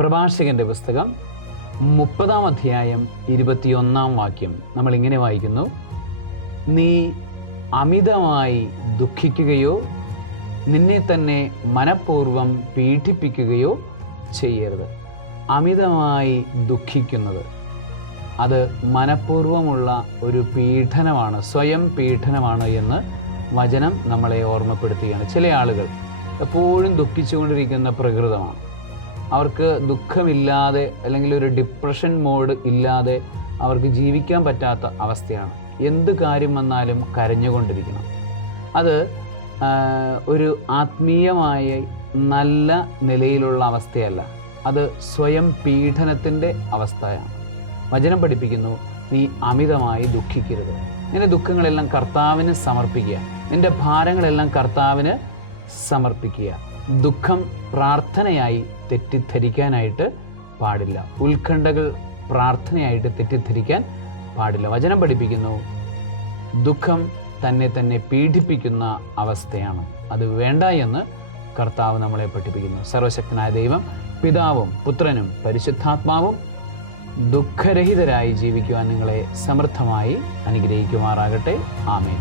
പ്രഭാഷകന്റെ പുസ്തകം 30-ാം അധ്യായം 21-ാം വാക്യം നമ്മൾ ഇങ്ങനെ വായിക്കുന്നു: നീ അമിതമായി ദുഃഖിക്കുകയോ നിന്നെ തന്നെ മനഃപൂർവ്വം പീഡിപ്പിക്കുകയോ ചെയ്യരുത്. അമിതമായി ദുഃഖിക്കുന്നത് അത് മനഃപൂർവ്വമുള്ള ഒരു പീഡനമാണ്, സ്വയം പീഡനമാണ് എന്ന് വചനം നമ്മളെ ഓർമ്മപ്പെടുത്തുകയാണ്. ചില ആളുകൾ എപ്പോഴും ദുഃഖിച്ചുകൊണ്ടിരിക്കുന്ന പ്രകൃതമാണ്. അവർക്ക് ദുഃഖമില്ലാതെ അല്ലെങ്കിൽ ഒരു ഡിപ്രഷൻ മോഡ് ഇല്ലാതെ അവർക്ക് ജീവിക്കാൻ പറ്റാത്ത അവസ്ഥയാണ്. എന്ത് കാര്യം വന്നാലും കരഞ്ഞുകൊണ്ടിരിക്കണം. അത് ഒരു ആത്മീയമായ നല്ല നിലയിലുള്ള അവസ്ഥയല്ല, അത് സ്വയം പീഡനത്തിൻ്റെ അവസ്ഥയാണ്. വചനം പഠിപ്പിക്കുന്നു, നീ അമിതമായി ദുഃഖിക്കരുത്. നിന്റെ ദുഃഖങ്ങളെല്ലാം കർത്താവിന് സമർപ്പിക്കുക, നിന്റെ ഭാരങ്ങളെല്ലാം കർത്താവിന് സമർപ്പിക്കുക. ദുഃഖം പ്രാർത്ഥനയായി തെറ്റിദ്ധരിക്കാനായിട്ട് പാടില്ല. ഉത്കണ്ഠകൾ പ്രാർത്ഥനയായിട്ട് തെറ്റിദ്ധരിക്കാൻ പാടില്ല. വചനം പഠിപ്പിക്കുന്നു, ദുഃഖം തന്നെ പീഡിപ്പിക്കുന്ന അവസ്ഥയാണ്. അത് വേണ്ട എന്ന് കർത്താവ് നമ്മളെ പഠിപ്പിക്കുന്നു. സർവശക്തനായ ദൈവം, പിതാവും പുത്രനും പരിശുദ്ധാത്മാവും ദുഃഖരഹിതരായി ജീവിക്കുവാൻ നിങ്ങളെ സമൃദ്ധമായി അനുഗ്രഹിക്കുമാറാകട്ടെ. ആമേൻ.